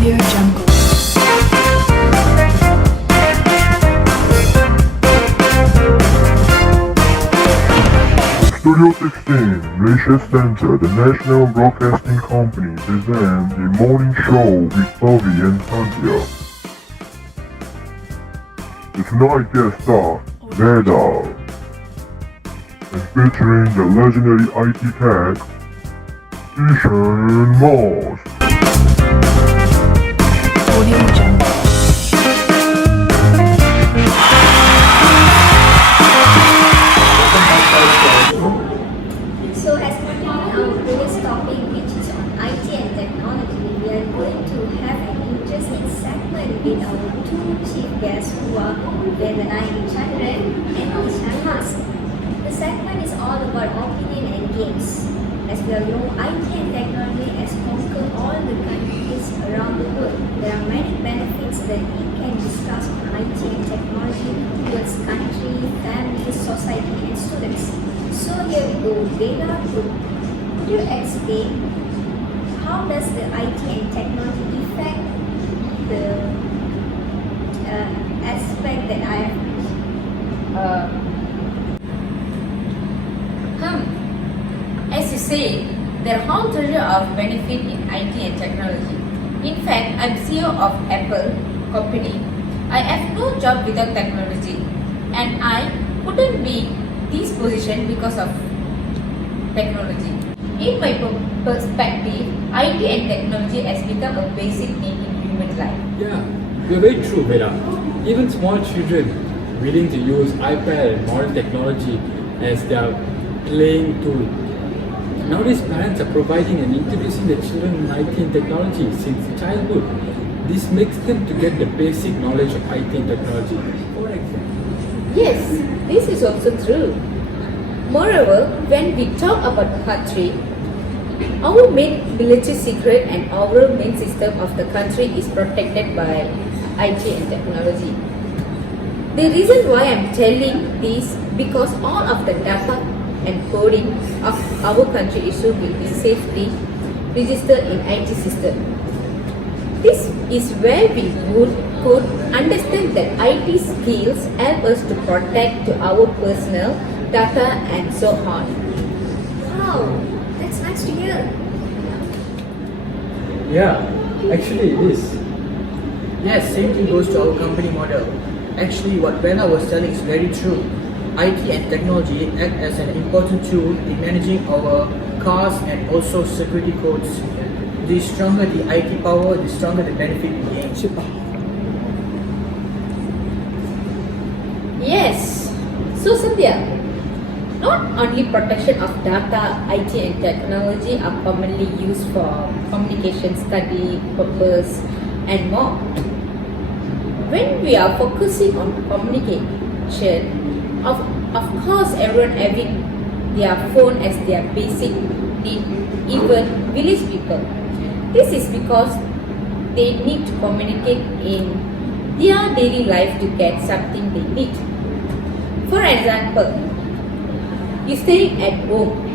Audio Jungle. Studio 16, Malaysia Center, the national broadcasting company, presents the morning show with Pavi and Santhia. The tonight guest star, Vetha, and featuring the legendary IT tech, Tishan. Audio Jungle. So as continuing our previous topic, which is on IT and technology, we are going to have an interesting segment with our two chief guests who are Vetha and Tishan. The segment is all about opinion and games. As we all know, IT and technology has conquered all the countries around the world. There are many benefits that we can discuss on IT and technology towards country, family, society and students. So here we go. Vetha, could you explain how does the IT and technology affect the aspect that I have mentioned? As you say, there are all treasure of benefit in IT and technology. In fact, I'm CEO of Apple company. I have no job without technology, and I couldn't be this position because of technology. In my perspective, IT and technology has become a basic need in human life. Yeah, you're very true, Vetha. Even small children willing to use iPad and modern technology as their playing tool. Nowadays, parents are providing and introducing the children in IT and technology since childhood. This makes them to get the basic knowledge of IT and technology. For example, Yes, this is also true. Moreover, when we talk about country, our main military secret and overall main system of the country is protected by IT and technology. The reason why I'm telling this because all of the data and coding of our country issue will be safely registered in IT system. This is where we could understand that IT skills help us to protect to our personal data and so on. Wow, that's nice to hear. yeah, actually it is. Yes, same thing goes to our company model. Actually, what Vetha was telling is very true. IT and technology act as an important tool in managing our cars and also security codes. The stronger the IT power, the stronger the benefit we gain. Yes. So Santhia, not only protection of data, IT and technology are commonly used for communication, study, purpose and more. When we are focusing on communication, of course everyone having their phone as their basic need, even village people. This is because they need to communicate in their daily life to get something they need. For example, you staying at home.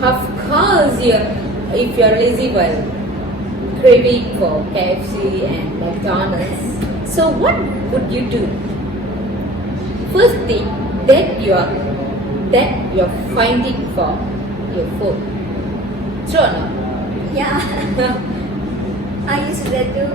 Of course, if you're lazy while craving for KFC and McDonald's, so what would you do? First thing that you're finding for your food. True or not? Yeah, I used that too.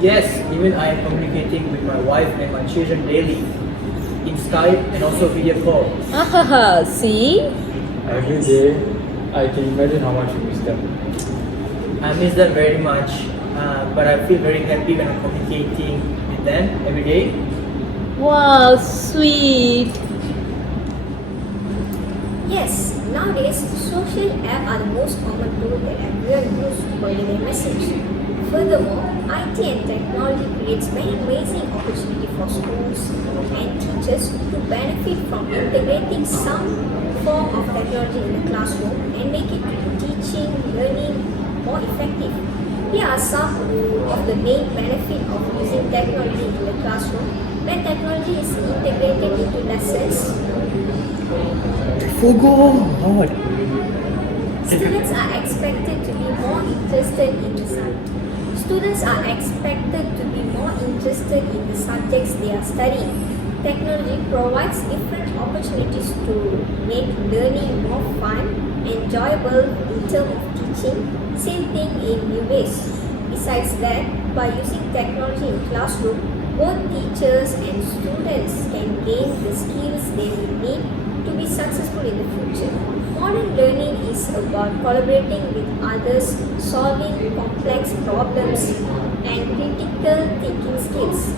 Yes, even I am communicating with my wife and my children daily in Skype and also video call. See? Every day, I can imagine how much you miss them. I miss them very much, but I feel very happy when I'm communicating with them every day. Wow, sweet. Yes, nowadays social apps are the most common tool that everyone uses to convey message. Furthermore, IT and technology creates many amazing opportunities for schools and teachers to benefit from integrating some form of technology in the classroom and make it teaching, learning more effective. Here are some of the main benefits of using technology in the classroom. When technology is integrated into lessons, students are expected to be more interested in the subject. Students are expected to be more interested in the subjects they are studying. Technology provides different opportunities to make learning more fun, enjoyable in terms of teaching, same thing in new ways. Besides that, by using technology in classroom, both teachers and students can gain the skills they will need to be successful in the future. Modern learning is about collaborating with others, solving complex problems, and critical thinking skills.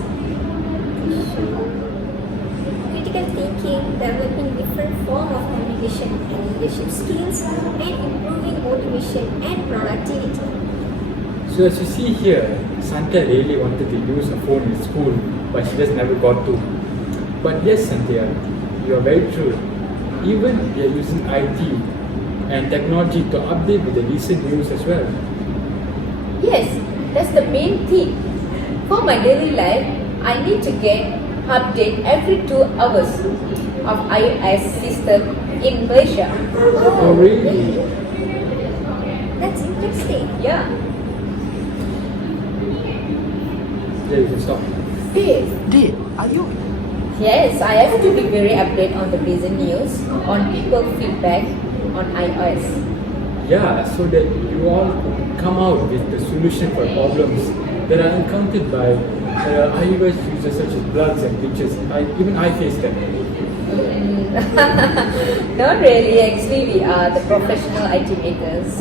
Critical thinking, developing different forms of communication and leadership skills, and improving motivation and productivity. So as you see here, Santhia really wanted to use a phone in school, but she just never got to. But yes, Santhia, you are very true. Even we are using IT and technology to update with the recent news as well. Yes, that's the main thing. For my daily life, I need to get update every 2 hours of iOS system in Malaysia. Oh really? That's interesting. Yeah. Yeah, you can stop. Did, are you? Yes, I have to be very updated on the recent news, on people feedback on iOS. Yeah, so that you all come out with the solution for problems that are encountered by iOS users such as bugs and glitches. Even I face them. Not really, actually we are the professional IT makers.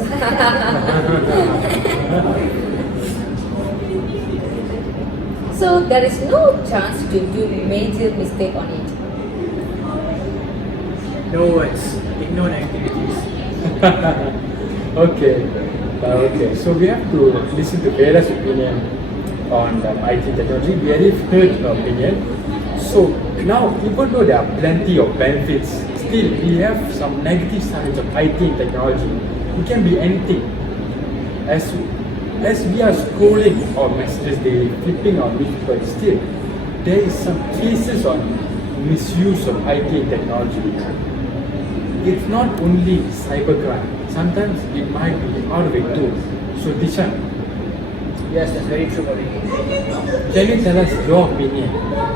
So there is no chance to do major mistake on it. No words, ignore activities. Okay, so we have to listen to Vetha's opinion on IT technology. We already heard her opinion. So now, even though there are plenty of benefits, still we have some negative sides of IT and technology. It can be anything. As we are scrolling our messages daily, flipping our newspaper, still there is some cases on misuse of IT and technology. It's not only cybercrime. Sometimes it might be out of it too. So Tishan, Yes, that's very true, Pavi. can you tell us your opinion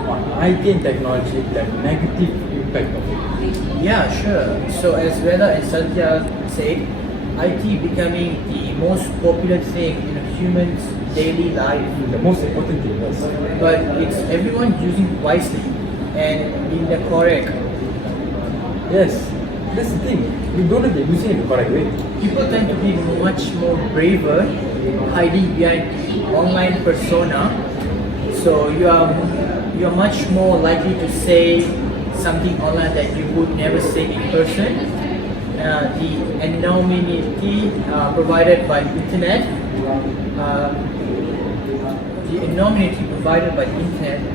on IT and technology, the negative impact of it? Yeah, sure. So as Vetha and Santhia said, IT becoming the most popular thing in a human's daily life. The most important thing is, But it's everyone using wisely and in the correct. yes, that's the thing. We don't know they're using it the correct way. People tend to be much more braver hiding behind online persona. So you're much more likely to say something online that you would never say in person. The anonymity provided by internet,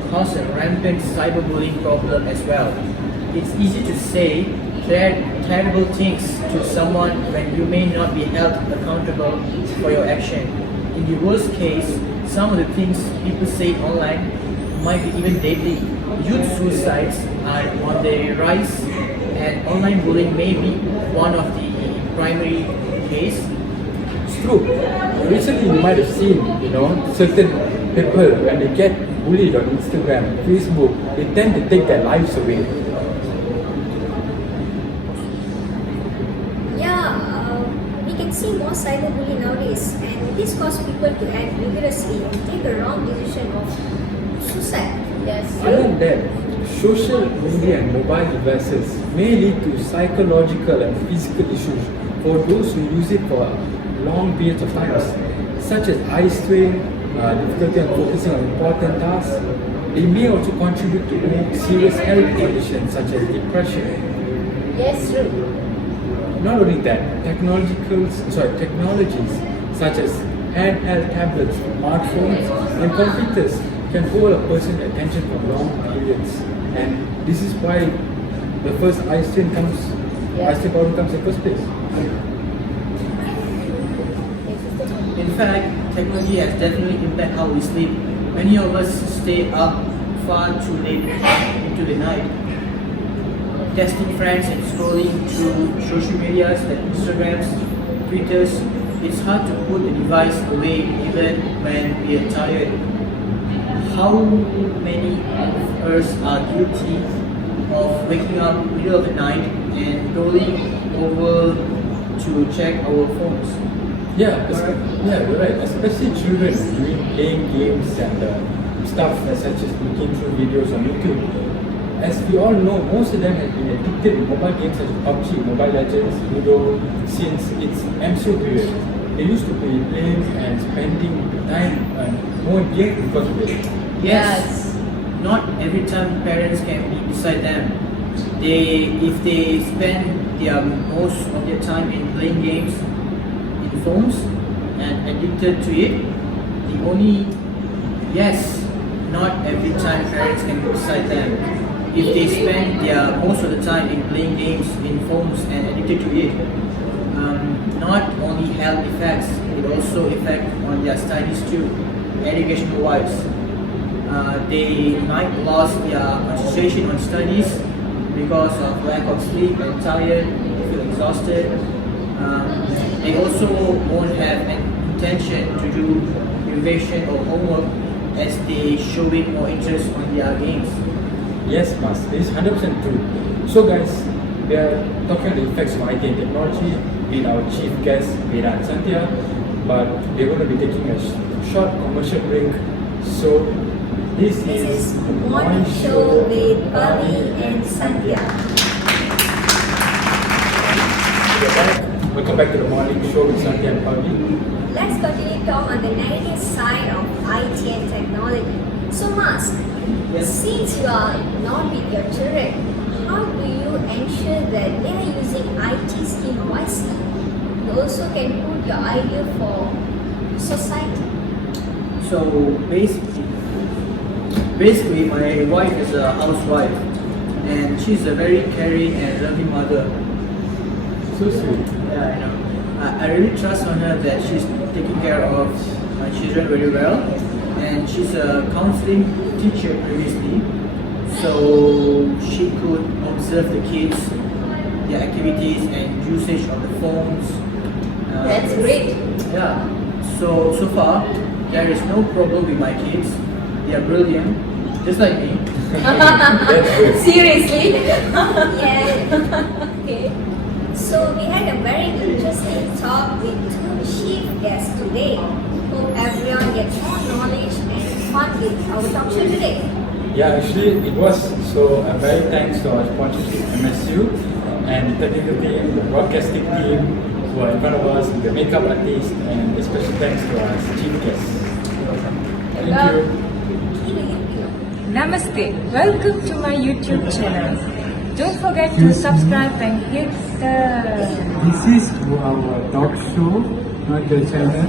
causes a rampant cyberbullying problem as well. It's easy to say terrible things to someone when you may not be held accountable for your action. In the worst case, some of the things people say online might be even deadly. Youth suicides are on the rise, and online bullying may be one of the primary case. It's true. Recently, you might have seen, certain people when they get bullied on Instagram, Facebook, they tend to take their lives away. We can see more cyberbullying nowadays, and this causes people to act vigorously and take a wrong decision of suicide. Yes. Other than that, social media and mobile devices may lead to psychological and physical issues for those who use it for long periods of time, such as eye strain, difficulty on focusing on important tasks. They may also contribute to more serious health conditions such as depression. Yes, true. Not only that, technologies such as handheld tablets, smartphones, and computers can hold a person's attention for long periods. And this is why the first eye strain problem comes in the first place. In fact, technology has definitely impacted how we sleep. Many of us stay up far too late into the night, texting friends and scrolling through social medias like Instagrams, Twitters, it's hard to put the device away even when we are tired. How many of us are guilty of waking up middle of the night and rolling over to check our phones? Yeah, you're right. Especially children doing playing games and stuff such as looking through videos on YouTube. As we all know, most of them have been addicted to mobile games such as PUBG, Mobile Legends, Ludo, since its MSO period. They used to be playing and spending time more games because of it. Yes. Not every time parents can be beside them. If they spend most of their time in playing games in phones and addicted to it, not every time parents can be beside them. If they spend most of the time in playing games in phones and addicted to it, not only health effects, it also affect on their studies too, educational wise. They might lose their concentration on studies because of lack of sleep and tired, they feel exhausted. They also won't have an intention to do revision or homework as they showing more interest on their games. Yes, Mas, this is 100% true. So guys, we are talking about the effects of IT and technology with our chief guest, Vetha and Santhia, but we're going to be taking a short commercial break. So this is Morning Show with Pavi and Santhia. We're back. Welcome back to the morning show with Santhia and Pavi. Let's continue talk on the negative side of IT and technology. So, Mas, since you are not with your children, how do you ensure that they are using IT skill wisely? You also can put your idea for society. So basically my wife is a housewife and she's a very caring and loving mother. So sweet. Yeah, I know. I really trust on her that she's taking care of my children very well, and she's a counseling teacher previously, so she could observe the kids, their activities and usage of the phones. That's great. Yeah. So far there is no problem with my kids. They are brilliant, just like me. That's good. Seriously? Yeah. Okay. So we had a very interesting talk with two chief guests today. Hope everyone gets more knowledge and fun with our talk show today. Yeah, actually it was. So a very thanks to our sponsorship MSU and the technical team, the broadcasting team who are in front of us, the makeup artist, and a special thanks to our chief guests. Thank you. Namaste. Welcome to my YouTube channel. Don't forget to subscribe and hit the... This is our talk show, not your channel.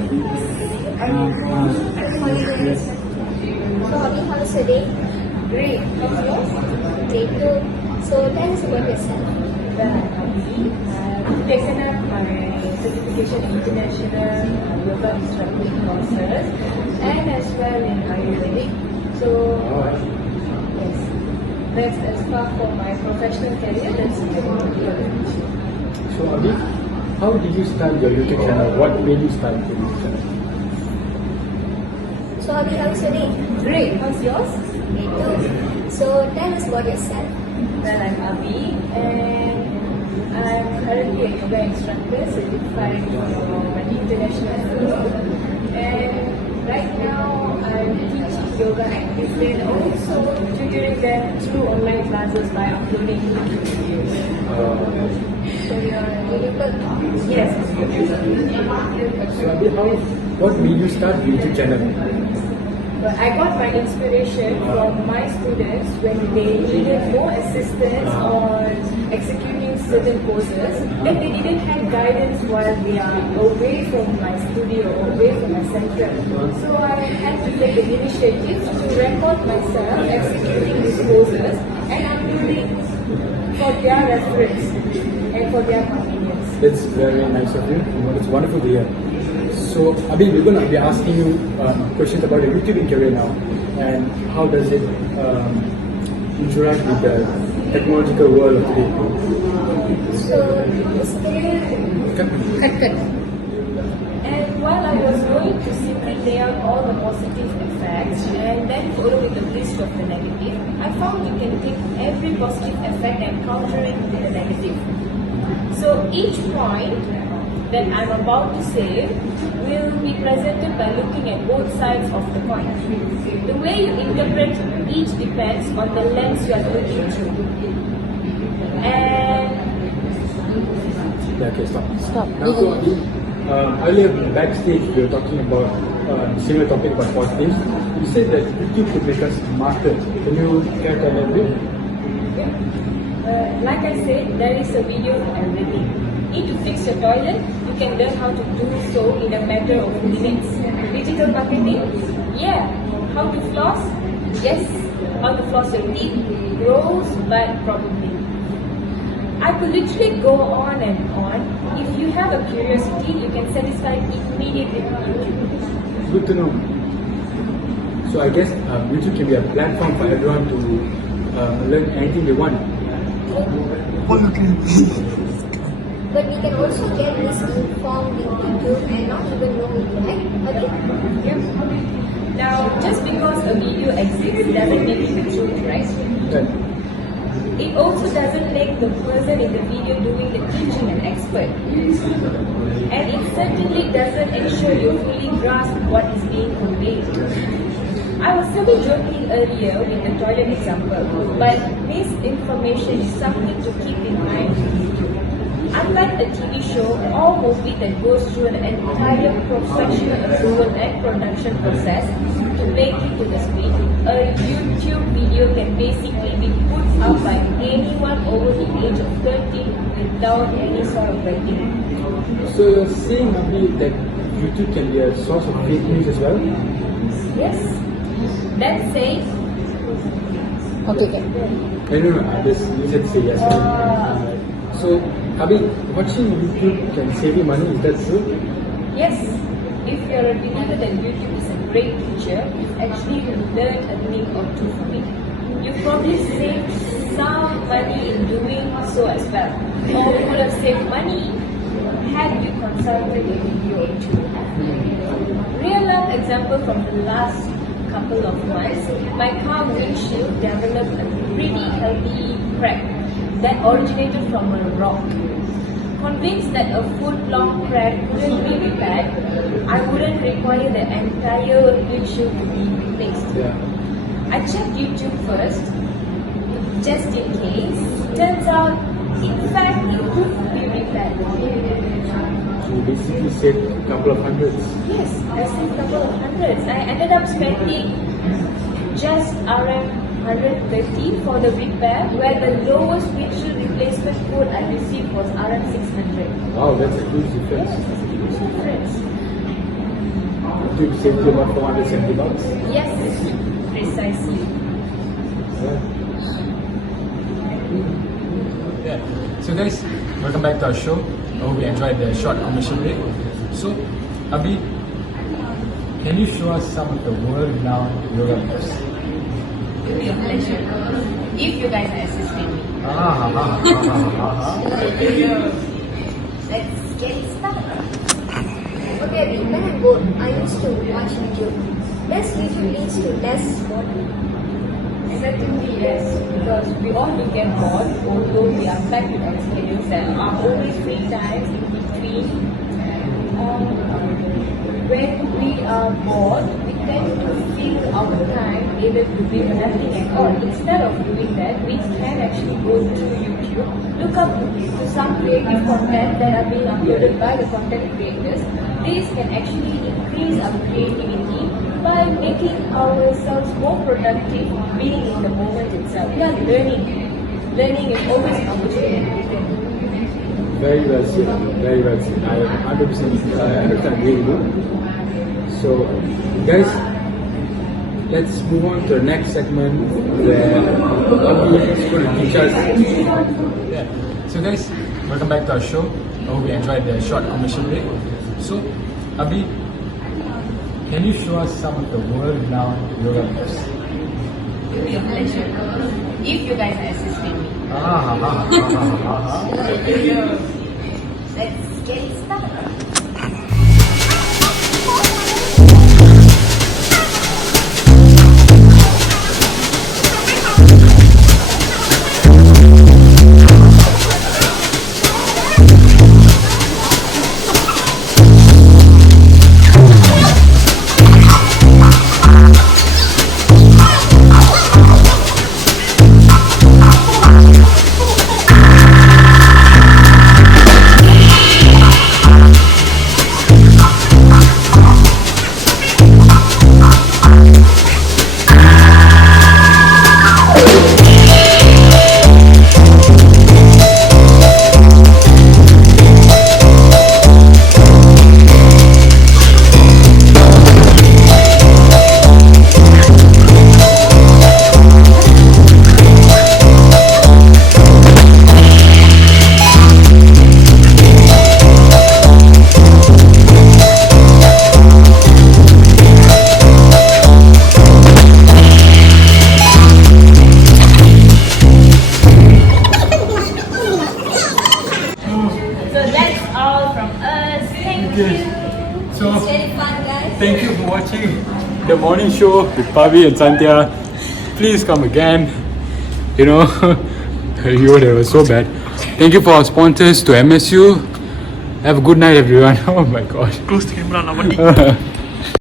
Holidays. So how was your day? Great. How's yours? Day too. So tell us about yourself. Well, I'm Pavi. I've taken up my certification in international yoga instructor courses and as well in Ayurvedic. So, yes, that's as far for my professional career. That's my So, Abhi, how did you start your YouTube channel? What made you start your YouTube channel? So how was your day? Great. How's yours? Day too. So tell us about yourself. Well, I'm Pavi and I'm currently a yoga instructor certified from an international school. And right now I'm teaching yoga actively and also tutoring them through online classes by uploading YouTube videos. So you're really good. Yes. So, Abhi, what made you start YouTube channel? But I got my inspiration from my students when they needed more assistance on executing certain poses and they didn't have guidance while they are away from my studio or away from my center. So I had to take the initiative to record myself executing these poses and uploading for their reference and for their convenience. That's very nice of you. It's wonderful to hear. So, Abhi, we're going to be asking you questions about your YouTubing career now and how does it interact with the technological world of today. So basically, Cut. simply lay out all the positive effects and then follow with a list of the negative, I found you can take every positive effect and counter it with a negative. So each point that I'm about to say will be presented by looking at both sides of the coin. The way you interpret each depends on the lens you are looking through. And Yeah, okay, stop. Now, so, earlier backstage, we were talking about similar topic about positives. You said that YouTube could make us smarter. Can you care to elaborate? like I said, there is a video for everything. Need to fix your toilet? You can learn how to do so in a matter of minutes. Digital marketing? Yeah. How to floss? Yes. How to floss your teeth? Gross, but probably. I could literally go on and on. If you have a curiosity, you can satisfy it immediately with YouTube. Good to know. So I guess YouTube can be a platform for everyone to learn anything they want. But we can also get misinformed with YouTube and not even know it, right? Pavi? Yep. Now, just because a video exists doesn't make it the truth, right? Right. It also doesn't make the person in the video doing the teaching an expert. And it certainly doesn't ensure you fully grasp what is being conveyed. I was joking earlier with the toilet example, but misinformation is something to keep in mind. Unlike a TV show or movie that goes through an entire professional approval and production process to make it to the screen, a YouTube video can basically be put up by anyone over the age of 30 without any sort of rating. So you're saying, Abhi, that YouTube can be a source of fake news as well? Yes, that said, Okay. No, just you said say yes. So, Abhi, watching YouTube can save you money, is that true? yes, if you're a believer that YouTube is a great teacher, you've actually learned a thing or two from it. You've probably saved some money in doing so as well. Or you would have saved money had you consulted a video or two. Real life example from the last couple of months, my car windshield developed a pretty healthy crack that originated from a rock. Convinced that a foot-long crack couldn't be repaired, I wouldn't require the entire windshield to be replaced. Yeah. I checked YouTube first, just in case. Turns out, in fact, it could be repaired. So you basically saved a couple of hundreds. Yes, I saved a couple of hundreds. I ended up spending just around 130 for the repair, where the lowest windshield replacement quote I received was around 600. Wow, that's a huge difference. Yes, that's a huge difference. YouTube saved you about $470. Yes, precisely. Yeah. So guys, welcome back to our show. I hope you enjoyed the short commercial break. So, Abhi, can you show us some of the world-renowned yoga poses? It will be a pleasure if you guys are assisting me. Let's get it started. Okay, when I'm bored, I used to watch YouTube. Does YouTube leads to less boredom? Certainly yes, because we all do get bored, although we are packed with our schedules and are always free times in between. When we are bored, we tend to fill our time either to do nothing at all. Instead of doing that, we can actually go to YouTube, look up to some creative content that are being uploaded by the content creators. This can actually increase our creativity by making ourselves more productive, being in the moment itself. We are learning. Learning is always an opportunity. Very well said. Very well said. I 100% understand really good. So, guys, let's move on to the next segment where Abhi is going to teach us. Yeah. So, guys, welcome back to our show. I hope you enjoyed the short commercial break. So, Abhi, can you show us some of the world-renowned yoga poses? It will be a pleasure if you guys are assisting me. Let's get it started. thank you for watching the morning show with Pavi and Santhia. Please come again. You know, that was so bad. Thank you for our sponsors to MSU. Have a good night, everyone. Oh my god. Close the camera now, buddy.